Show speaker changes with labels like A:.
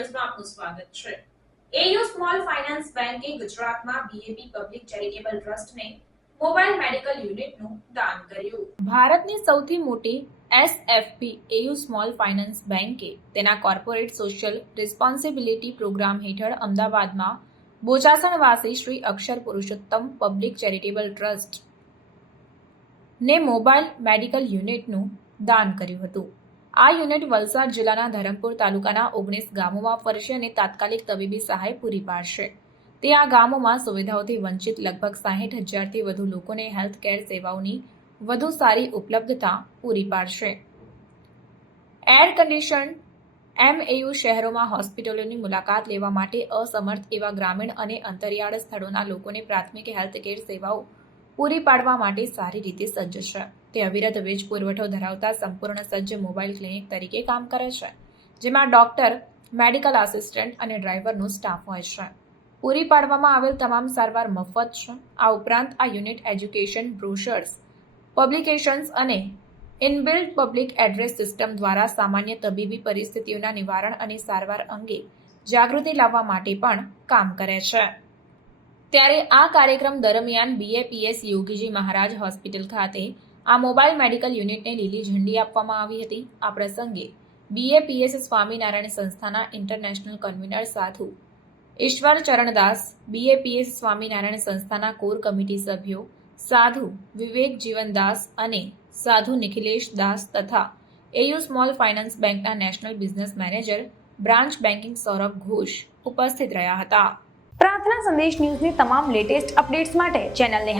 A: ન્યૂઝમાં આપનું સ્વાગત છે. એયુ સ્મોલ ફાઇનાન્સ બેંકે ગુજરાતમાં બીએપી પબ્લિક ચેરિટેબલ ટ્રસ્ટને મોબાઈલ મેડિકલ યુનિટનું દાન કર્યું. ભારતની સૌથી મોટી એસએફપી એયુ સ્મોલ ફાઇનાન્સ બેંકે તેના કોર્પોરેટ સોશિયલ રિસ્પોન્સિબિલિટી પ્રોગ્રામ હેઠળ અમદાવાદમાં Bochasanwasi Shri Akshar Purushottam public charitable trust ને મોબાઈલ મેડિકલ યુનિટનું દાન કર્યું હતું. આ યુનિટ વલસાડ જિલ્લાના ધરમપુર તાલુકાના ઓગણીસ ગામોમાં ફરશે અને તાત્કાલિક તબીબી સહાય પૂરી પાડશે. તે આ ગામોમાં સુવિધાઓથી વંચિત લગભગ સાહીઠ હજારથી વધુ લોકોને હેલ્થ કેર સેવાઓની વધુ સારી ઉપલબ્ધતા પૂરી પાડશે. એર કન્ડિશન એમએયુ શહેરોમાં હોસ્પિટલોની મુલાકાત લેવા માટે અસમર્થ એવા ગ્રામીણ અને અંતરિયાળ સ્થળોના લોકોને પ્રાથમિક હેલ્થ કેર સેવાઓ પૂરી પાડવા માટે સારી રીતે સજ્જ છે. તે અવિરત વીજ પુરવઠો ધરાવતા સંપૂર્ણ સજ્જ મોબાઈલ ક્લિનિક તરીકે કામ કરે છે, જેમાં ડોક્ટર, મેડિકલ આસિસ્ટન્ટ અને ડ્રાઈવરનો સ્ટાફ હોય છે. પૂરી પાડવામાં આવેલ તમામ સારવાર મફત છે. આ ઉપરાંત આ યુનિટ એજ્યુકેશન બ્રોશર્સ, પબ્લિકેશન્સ અને ઇનબિલ્ટ પબ્લિક એડ્રેસ સિસ્ટમ દ્વારા સામાન્ય તબીબી પરિસ્થિતિઓના નિવારણ અને સારવાર અંગે જાગૃતિ લાવવા માટે પણ કામ કરે છે. ત્યારે આ કાર્યક્રમ દરમિયાન બીએપીએસ યોગીજી મહારાજ હોસ્પિટલ ખાતે આ મોબાઈલ મેડિકલ યુનિટને લીલી ઝંડી આપવામાં આવી હતી. આ પ્રસંગે બીએપીએસ સ્વામિનારાયણ સંસ્થાના ઇન્ટરનેશનલ કન્વીનર સાધુ ઈશ્વર ચરણદાસ બીએપીએસ સ્વામિનારાયણ સંસ્થાના કોર કમિટી સભ્યો સાધુ વિવેક જીવનદાસ અને સાધુ નિખિલેશ દાસ તથા એયુ સ્મોલ ફાઇનાન્સ બેંકના national business manager, branch banking Saurabh Ghosh ઉપસ્થિત રહ્યા હતા.
B: પ્રાર્થના સંદેશ ન્યૂઝની તમામ લેટેસ્ટ અપડેટ્સ માટે ચેનલને